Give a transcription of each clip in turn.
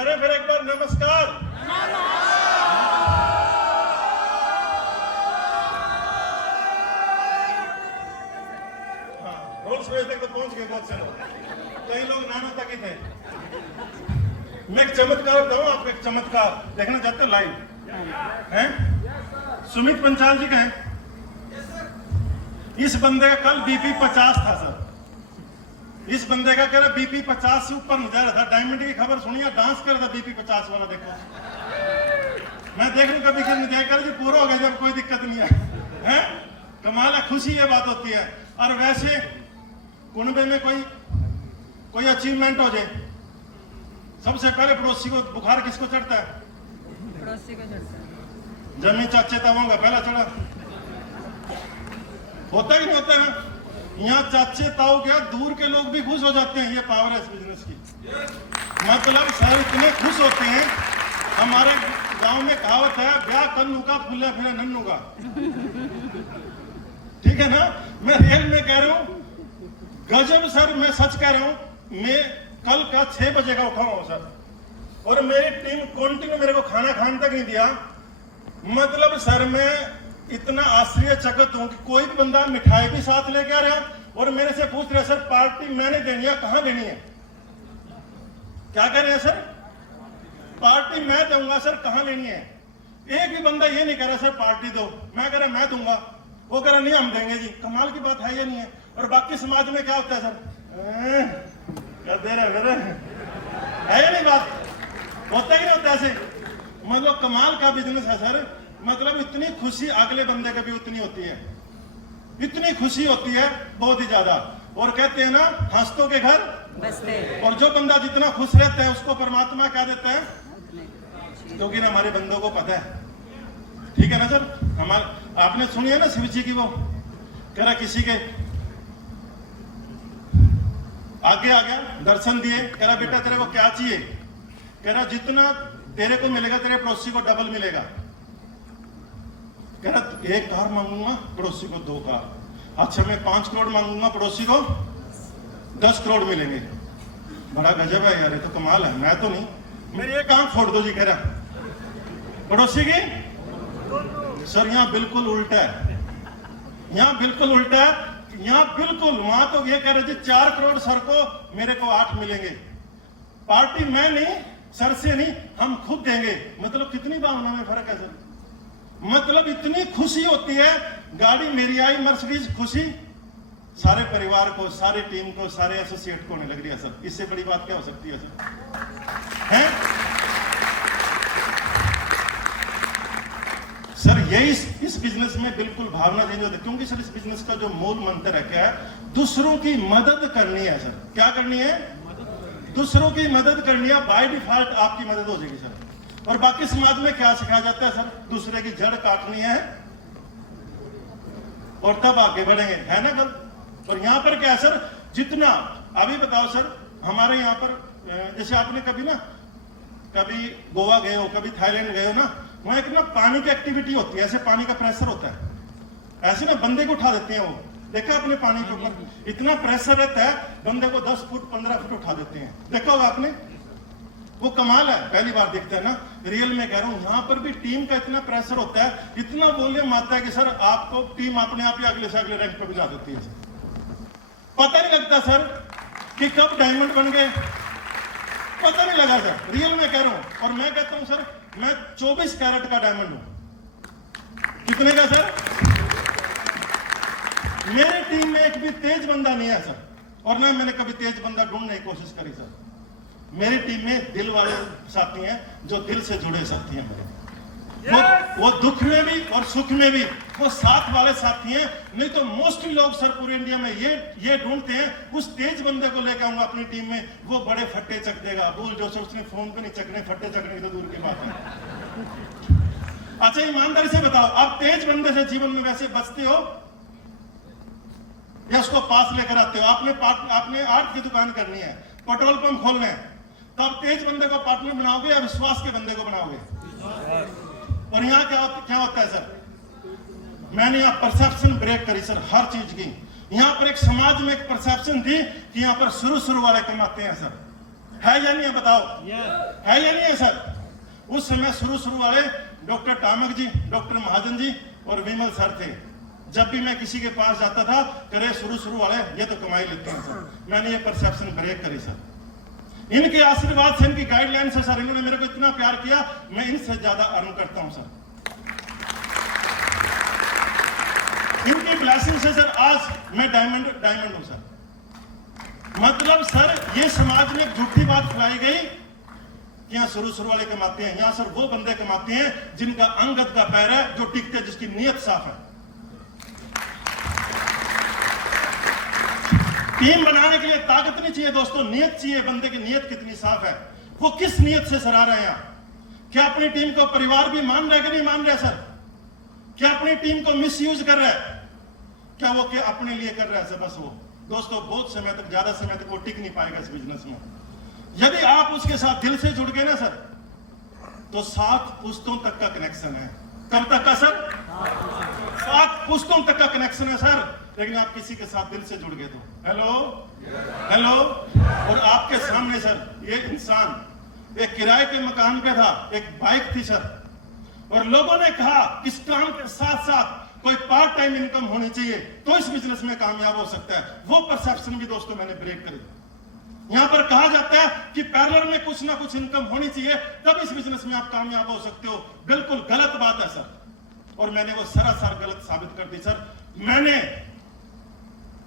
करें फिर एक बार नमस्कार। हाँ, रोल्स रॉयस तक तो पहुंच गए बहुत से लोग, कई लोग नाना तक ही थे। मैं एक चमत्कार बताऊं आपको, एक चमत्कार देखना चाहते हो लाइव हैं? सुमित पंचाल जी का है। इस बंदे का कल बीपी 50 था सर। इस बंदे का कह रहा बीपी 50 से ऊपर नहीं जा रहा था। डायमंड की खबर सुनिए, डांस कर रहा था बीपी 50 वाला। देखो मैं देख रहा हूं कभी कभी देख कर जी पूरा हो गया, जब कोई दिक्कत नहीं है, हैं? कमाल है, खुशी ये बात होती है। और वैसे कुनबे में कोई अचीवमेंट हो जाए, सबसे पहले पड़ोसी को बुखार किसको चढ़ता है? पड़ोसी को चढ़ता है। जमी चाचे ताऊंगा पहला चढ़ा, होता ही नहीं होता है। यहाँ चाचे ताऊ क्या दूर के लोग भी खुश हो जाते हैं। ये पावर है इस बिजनेस की। मतलब सर इतने खुश होते हैं। हमारे गांव में कहावत है, ब्याह कन्नू का फुल्ला फिर नन्नू का। ठीक है ना? मैं रियल में कह रहा हूं, गजब सर, मैं सच कह रहा हूं। मैं कल का 6 बजे का उठा हूं सर, और मेरी टीम कंटिन्यू मेरे को खाना खाने तक नहीं दिया। मतलब सर मैं इतना आश्चर्यचकित हूं कि कोई भी बंदा मिठाई भी साथ लेके आ रहा और मेरे से पूछ रहा सर पार्टी मैंने देनी है, कहां देनी है? क्या कह रहे हैं सर? पार्टी मैं दूंगा सर, कहां लेनी है? एक भी बंदा ये नहीं कह रहा सर पार्टी दो। मैं कह रहा मैं दूंगा, वो कह रहा नहीं हम देंगे जी। कमाल की बात है ये नहीं है? और बाकी समाज में क्या होता है सर? क्या दे रहे है ये नहीं बात? होता ही नहीं होता ऐसे। मतलब कमाल का बिजनेस है सर। मतलब इतनी खुशी अगले बंदे का भी उतनी होती है, इतनी खुशी होती है बहुत ही ज्यादा। और कहते हैं ना, हंसतों के घर बसते। और जो बंदा जितना खुश रहता है उसको परमात्मा क्या देता है? क्योंकि ना हमारे बंदों को पता है। ठीक है ना सर? हमारे आपने सुनी है ना शिव जी की, वो कह रहा किसी के आगे आ गया, दर्शन दिए, कह रहा बेटा तेरे को क्या चाहिए? कह रहा जितना तेरे को मिलेगा तेरे पड़ोसी को डबल मिलेगा। कह रहा 1 कार मांगूंगा, पड़ोसी को 2 कार। अच्छा मैं 5 करोड़ मांगूंगा, पड़ोसी को 10 करोड़ मिलेंगे। बड़ा गजब है यार, ये तो कमाल है। मैं तो नहीं, मेरी एक आंख फोड़ दो जी। कह रहा पड़ोसी की। सर यहाँ बिल्कुल उल्टा है, यहाँ बिल्कुल उल्टा है। यहाँ बिल्कुल, वहां तो ये कह रहे थे 4 करोड़ सर को, मेरे को 8 मिलेंगे। पार्टी मैं नहीं, सर से नहीं, हम खुद देंगे। मतलब कितनी भावना में फर्क है सर। मतलब इतनी खुशी होती है। गाड़ी मेरी आई मर्सिडीज, खुशी सारे परिवार को, सारी टीम को, सारे एसोसिएट को होने लग रही है सर। इससे बड़ी बात क्या हो सकती है सर? हैं? सर यही इस बिजनेस में बिल्कुल भावना चेंज होती है। क्योंकि सर इस बिजनेस का जो मूल मंत्र है क्या है? दूसरों की मदद करनी है सर। क्या करनी है? दूसरों की मदद करनी है। बाय डिफॉल्ट आपकी मदद हो जाएगी सर। और बाकी समाज में क्या सिखाया जाता है सर? दूसरे की जड़ काटनी है और तब आगे बढ़ेंगे, है ना गल? और यहाँ पर क्या है सर? जितना अभी बताओ सर, हमारे यहाँ पर जैसे आपने कभी गोवा गए हो, कभी थाईलैंड गए हो ना, वहां एक ना पानी की एक्टिविटी होती है। ऐसे पानी का प्रेशर होता है, ऐसे ना बंदे को उठा देते हैं। वो देखा अपने पानी के ऊपर इतना प्रेशर रहता है, बंदे को 10 फुट 15 फुट उठा देते हैं। देखा होगा आपने? वो कमाल है, पहली बार देखते हैं ना। रियल में कह रहा हूं, यहाँ पर भी टीम का इतना प्रेशर होता है, इतना वॉल्यूम आता है कि सर आपको टीम अपने आप ही अगले से अगले रैंक पर भिजा देती है सर। पता नहीं लगता सर कि कब डायमंड बन गए, पता नहीं लगा सर। रियल में कह रहा हूं। और मैं कहता हूं सर, मैं 24 कैरेट का डायमंड हूं। कितने का सर? मेरी टीम में एक भी तेज बंदा नहीं है सर, और ना मैंने कभी तेज बंदा ढूंढने की कोशिश करी सर। मेरी टीम में दिल वाले साथी हैं, जो दिल से जुड़े साथी हैं मेरे। वो दुख में भी और सुख में भी वो साथ वाले साथी हैं। नहीं तो मोस्टली लोग सर पूरे इंडिया में ये ढूंढते हैं, उस तेज बंदे को लेकर आऊंगा अपनी टीम में, वो बड़े फट्टे चक देगा। बोल जो सर उसने फोन पे नहीं चकने, फट्टे चकने की तो दूर की बात है। अच्छा ईमानदारी से बताओ, आप तेज बंदे से जीवन में वैसे बचते हो या उसको पास लेकर आते हो? आपने आर्ट की दुकान करनी है, पेट्रोल पंप खोलने हैं, तो आप तेज बंदे को पार्टनर बनाओगे या विश्वास के बंदे को बनाओगे? और यहाँ क्या होता है सर? मैंने यहाँ परसेप्शन ब्रेक करी सर हर चीज की। यहाँ पर एक समाज में एक परसेप्शन थी कि यहाँ पर शुरू वाले कमाते हैं सर। है या नहीं है बताओ? है या नहीं है सर? उस समय शुरू वाले डॉक्टर टामक जी, डॉक्टर महाजन जी और विमल सर थे। जब भी मैं किसी के पास जाता था, करे शुरू वाले ये तो कमाई लेते हैं सर। मैंने ये परसेप्शन ब्रेक करी सर। इनके आशीर्वाद से, इनकी गाइडलाइन से सर, इन्होंने मेरे को इतना प्यार किया, मैं इनसे ज्यादा अर्न करता हूं सर। इनकी ब्लेसिंग से सर आज मैं डायमंड हूं सर। मतलब सर ये समाज में एक झूठी बात फैलाई गई कि यहाँ शुरू वाले कमाते हैं। यहाँ सर वो बंदे कमाते हैं जिनका अंगत का पैर है, जो टिकते हैं, जिसकी नीयत साफ है। टीम बनाने के लिए ताकत नहीं चाहिए दोस्तों, नीयत चाहिए। बंदे की नीयत कितनी साफ है, वो किस नीयत से सर आ रहे हैं यहाँ। क्या अपनी टीम को परिवार भी मान रहा है कि नहीं मान रहा है सर? क्या अपनी टीम को मिसयूज कर रहा है? क्या वो क्या अपने लिए कर रहा है सर? बस वो दोस्तों बहुत समय तक, ज्यादा समय तक वो टिक नहीं पाएगा इस बिजनेस में। यदि आप उसके साथ दिल से जुड़ गए ना सर, तो 7 पुश्तों तक का कनेक्शन है। कब तक का सर? 7 पुश्तों तक का कनेक्शन है सर। लेकिन आप किसी के साथ दिल से जुड़ गए तो हेलो। और आपके सामने सर ये इंसान एक किराए के मकान पे था, एक बाइक थी सर, और लोगों ने कहा इस काम के साथ साथ कोई पार्ट टाइम इनकम होनी चाहिए तो इस बिजनेस में कामयाब हो सकता है। वो परसेप्शन भी दोस्तों मैंने ब्रेक करी। यहां पर कहा जाता है कि पैरेलल में कुछ ना कुछ इनकम होनी चाहिए, तब इस बिजनेस में आप कामयाब हो सकते हो। बिल्कुल गलत बात है सर, और मैंने वो सरासर गलत साबित कर दी सर। मैंने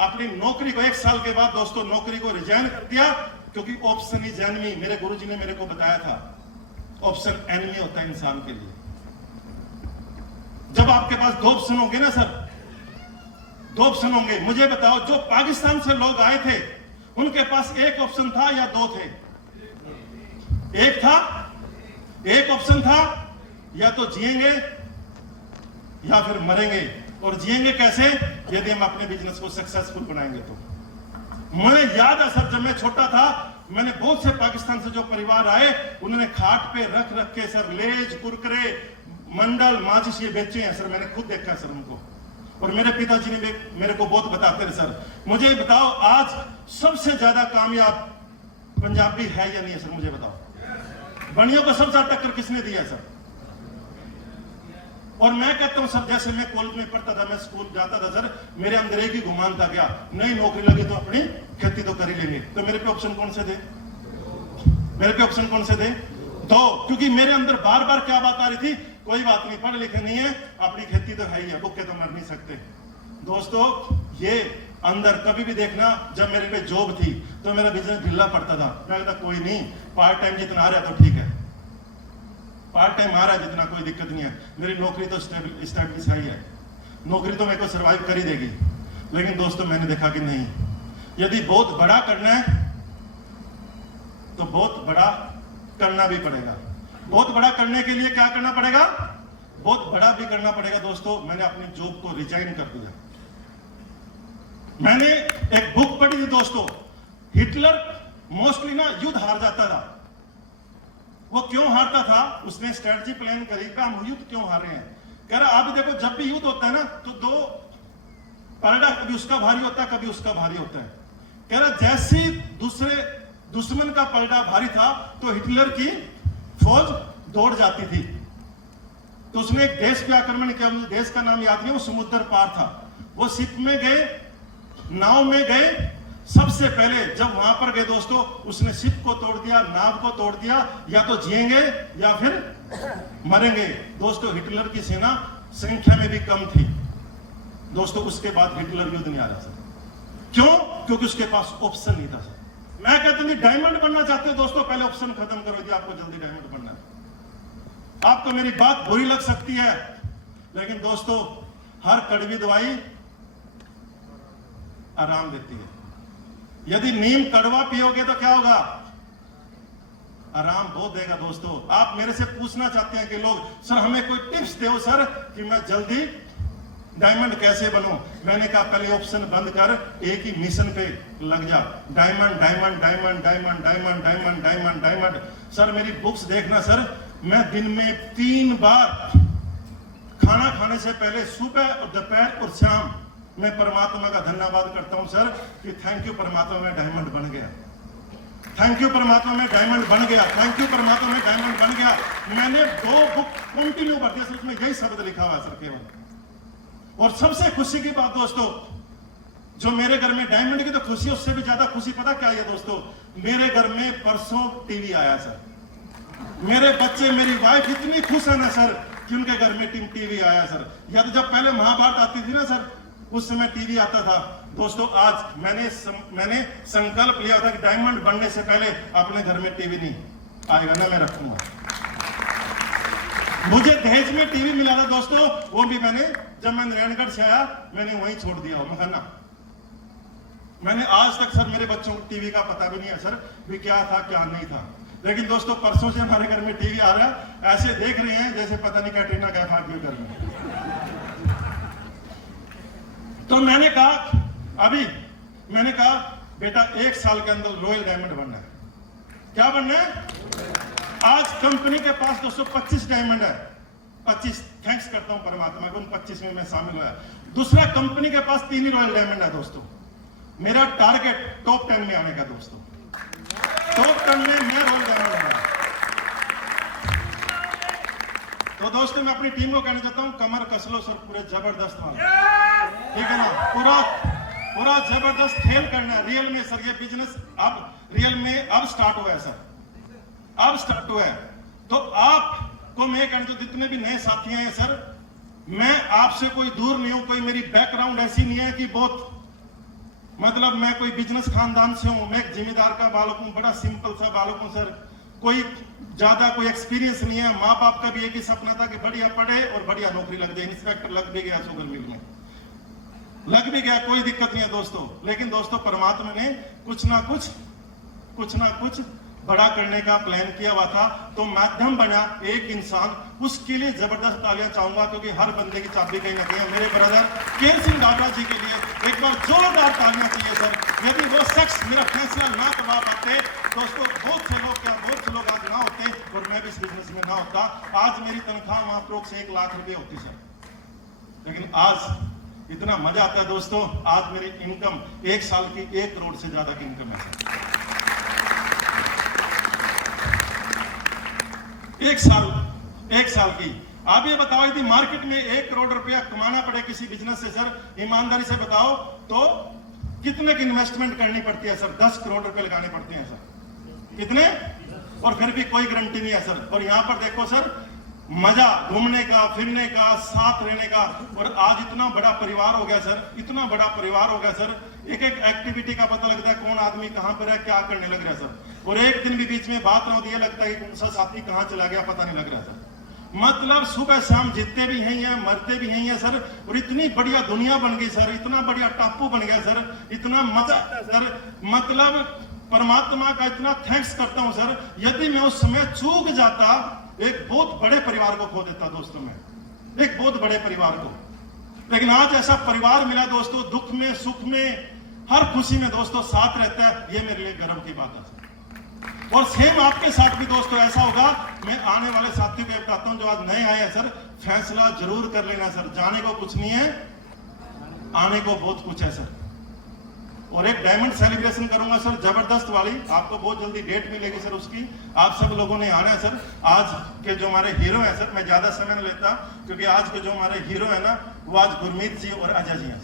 अपनी नौकरी को 1 साल के बाद दोस्तों नौकरी को रिजाइन कर दिया, क्योंकि ऑप्शन इज एनिमी। मेरे गुरुजी ने मेरे को बताया था, ऑप्शन एनिमी होता है इंसान के लिए। जब आपके पास 2 ऑप्शन होंगे ना सर, 2 ऑप्शन होंगे। मुझे बताओ, जो पाकिस्तान से लोग आए थे उनके पास 1 ऑप्शन था या 2 थे? 1 ऑप्शन था, या तो जिएंगे या फिर मरेंगे। और जिएंगे कैसे? यदि हम अपने बिजनेस को सक्सेसफुल बनाएंगे तो। मुझे याद है सर, जब मैं छोटा था, मैंने बहुत से पाकिस्तान से जो परिवार आए, उन्होंने खाट पे रख के सर लेज, कुरकुरे, मंडल, माचिस ये बेचे हैं सर। मैंने खुद देखा सर उनको, और मेरे पिताजी ने मेरे को बहुत बताते थे सर। मुझे बताओ, आज सबसे ज्यादा कामयाब पंजाबी है या नहीं है सर? मुझे बताओ, बनियों को सबसे ज्यादा टक्कर किसने दिया सर? और मैं कहता हूं सर, जैसे मैं कॉलेज में पढ़ता था, मैं स्कूल जाता था सर, मेरे अंदर एक ही गुमान था, क्या नई नौकरी लगी तो अपनी खेती तो कर ही लेंगे। तो मेरे पे ऑप्शन कौन से थे? मेरे पे ऑप्शन कौन से थे? 2। क्योंकि मेरे अंदर बार बार क्या बात आ रही थी, कोई बात नहीं, पढ़े लिखे नहीं है, अपनी खेती तो है ही है, भूखे तो मर नहीं सकते। दोस्तों ये अंदर कभी भी देखना, जब मेरे पे जॉब थी तो मेरा बिजनेस ढीला पड़ता था। मैं कहता कोई नहीं, पार्ट टाइम जितना आ रहा है तो ठीक है, पार्ट टाइम आ रहा है जितना, कोई दिक्कत नहीं है। मेरी नौकरी तो स्टेबलिश है, नौकरी तो मेरे को सर्वाइव कर ही देगी। लेकिन दोस्तों मैंने देखा कि नहीं, यदि बहुत बड़ा करना है तो बहुत बड़ा करना भी पड़ेगा। बहुत बड़ा करने के लिए क्या करना पड़ेगा? बहुत बड़ा भी करना पड़ेगा। दोस्तों मैंने अपनी जॉब को रिजाइन कर दिया। मैंने एक बुक पढ़ी थी दोस्तों, हिटलर मोस्टली ना युद्ध हार जाता था। वो क्यों हारता था? उसने स्ट्रेटजी प्लान करी कि हम युद्ध क्यों हार रहे हैं। कह रहा आप देखो, जब भी युद्ध होता है ना तो 2 पलड़ा, कभी उसका भारी होता है, कभी उसका भारी होता है। कह रहा जैसे दूसरे दुश्मन का पलड़ा भारी था तो हिटलर की फौज दौड़ जाती थी। तो उसने एक देश पे आक्रमण किया, मुझे देश का नाम याद नहीं, वो समुद्र पार था। वो शिप में गए, नाव में गए। सबसे पहले जब वहां पर गए दोस्तों, उसने शिप को तोड़ दिया, नाव को तोड़ दिया। या तो जिएंगे या फिर मरेंगे। दोस्तों हिटलर की सेना संख्या में भी कम थी दोस्तों। उसके बाद हिटलर युद्ध नहीं आ रहा सर। क्यों? क्योंकि उसके पास ऑप्शन नहीं था सर। मैं कहता हूं डायमंड बनना चाहते हो दोस्तों, पहले ऑप्शन खत्म करो यदि आपको जल्दी डायमंड बनना है। आपको मेरी बात बुरी लग सकती है, लेकिन दोस्तों हर कड़वी दवाई आराम देती है। यदि नीम कड़वा पियोगे तो क्या होगा? आराम बहुत देगा दोस्तों। आप मेरे से पूछना चाहते हैं कि लोग, सर हमें कोई टिप्स दो सर कि मैं जल्दी डायमंड कैसे बनूं। मैंने कहा पहले ऑप्शन बंद कर, एक ही मिशन पे लग जा। Diamond diamond diamond diamond diamond diamond diamond diamond. Sir मेरी बुक्स देखना सर, मैं दिन में 3 बार खाना खाने से पहले, सुबह और दोपहर और शाम, मैं परमात्मा का धन्यवाद करता हूं सर कि थैंक यू परमात्मा, मैं डायमंड बन गया। थैंक यू परमात्मा में डायमंड बन गया, थैंक यू परमात्मा में डायमंड बन गया। मैंने 2 बुक कंटिन्यू भर दिया सर, उसमें यही शब्द लिखा हुआ है सर केवल। और सबसे खुशी की बात दोस्तों, जो मेरे घर में डायमंड की तो खुशी, उससे भी ज्यादा खुशी पता क्या है दोस्तों, मेरे घर में परसों टीवी आया सर। मेरे बच्चे, मेरी वाइफ इतनी खुश है ना सर कि उनके घर में टीवी आया सर। या तो जब पहले महाभारत आती थी ना सर, उस समय टीवी आता था दोस्तों। आज मैंने संकल्प लिया था कि डायमंड बनने से पहले अपने घर में टीवी नहीं आएगा ना, मैं रखूंगा। मुझे दहेज में टीवी मिला था दोस्तों, वो भी मैंने, जब मैं नारायणगढ़ से आया मैंने वहीं छोड़ दिया। मखाना मैंने आज तक सर मेरे बच्चों को टीवी का पता भी नहीं है सर भी क्या था क्या नहीं था। लेकिन दोस्तों परसों से हमारे घर में टीवी आ रहा है, ऐसे देख रहे हैं जैसे पता नहीं कैटरीना कैफ आ गई घर में। तो मैंने कहा बेटा 1 साल के अंदर रॉयल डायमंड बनना है। क्या बनना है? आज कंपनी के पास 225 डायमंड है। 25 थैंक्स करता हूं परमात्मा को, उन 25 में मैं शामिल हुआ। दूसरा कंपनी के पास 3 ही रॉयल डायमंड है दोस्तों। मेरा टारगेट टॉप 10 में आने का दोस्तों, टॉप 10 में मैं रॉयल डायमंड बना। तो दोस्तों मैं अपनी टीम को कहना चाहता हूं, कमर कस लो सर, पूरे जबरदस्त वाले, ठीक है ना, पूरा जबरदस्त खेल करना है। रियल में सर ये बिजनेस अब स्टार्ट हुआ है सर, अब स्टार्ट हुआ है। तो आपको मैं कहना चाहता हूं, जितने भी नए साथी हैं सर, मैं आपसे कोई दूर नहीं हूं, कोई मेरी बैकग्राउंड ऐसी नहीं है कि बहुत मतलब मैं कोई बिजनेस खानदान से हूं। मैं एक जिम्मेदार का बालक हूं, बड़ा सिंपल सा बालक हूं सर। कोई ज्यादा कोई एक्सपीरियंस नहीं है। माँ बाप का भी एक ही सपना था कि बढ़िया पढ़े और बढ़िया नौकरी लग जाए। इंस्पेक्टर लग भी गया, शुगर मिल में लग भी गया, कोई दिक्कत नहीं है दोस्तों। लेकिन दोस्तों परमात्मा ने कुछ ना कुछ बड़ा करने का प्लान किया हुआ था, तो माध्यम बना एक इंसान। उसके लिए जबरदस्त तालियां चाहूंगा, क्योंकि हर बंदे की चाबी कहीं ना कहीं मेरे ब्रदर केर सिंह डाबरा जी के लिए एक बार जोरदार तालियां चाहिए सर। यदि वो शख्स मेरा फैसला ना करवा पाते दोस्तों, बहुत से लोग आज ना होते और मैं भी इस बिजनेस में ना होता। आज मेरी तनख्वाह महाप्रयोग से 1 लाख रुपए होती सर। लेकिन आज इतना मजा आता है दोस्तों, आज मेरी इनकम 1 साल की 1 करोड़ से ज्यादा की इनकम है सर। 1 साल की। आप ये बताओ, यदि मार्केट में 1 करोड़ रुपया कमाना पड़े किसी बिजनेस से सर, ईमानदारी से बताओ तो कितने की इन्वेस्टमेंट करनी पड़ती है सर? 10 करोड़ रुपए लगाने पड़ते हैं सर। कितने? और फिर भी कोई गारंटी नहीं है सर। और यहाँ पर देखो सर, मजा घूमने का, फिरने का, साथ रहने का। और आज इतना बड़ा परिवार हो गया सर, इतना बड़ा परिवार हो गया सर। एक एक्टिविटी का पता लगता है कौन आदमी कहां पर है, क्या करने लग रहा है सर। और एक दिन भी बीच में बात ना होती है, लगता है कि कौन सा साथी कहां चला गया पता नहीं लग रहा सर। मतलब सुबह शाम जीतते भी हैं, मरते भी हैं सर। और इतनी बढ़िया दुनिया बन गई सर, इतना बढ़िया टापू बन गया सर, इतना मजा सर। मतलब परमात्मा का इतना थैंक्स करता हूं सर। यदि मैं उस समय चूक जाता, एक बहुत बड़े परिवार को खो देता दोस्तों, मैं एक बहुत बड़े परिवार को। लेकिन आज ऐसा परिवार मिला दोस्तों, दुख में सुख में हर खुशी में दोस्तों साथ रहता है। ये मेरे लिए गर्व की बात है। और सेम आपके साथ भी दोस्तों ऐसा होगा। मैं आने वाले साथियों को बताता हूं जो आज नए आए हैं सर, फैसला जरूर कर लेना सर। जाने को कुछ नहीं है, आने को बहुत कुछ है सर। और एक डायमंड सेलिब्रेशन करूंगा सर, जबरदस्त वाली। आपको बहुत जल्दी डेट मिलेगी सर उसकी। आप सब लोगों ने आना है सर। आज के जो हमारे हीरो हैं सर, मैं ज्यादा समय नहीं लेता, क्योंकि आज के जो हमारे हीरो है ना, वो आज गुरमीत जी और अजय जी हैं।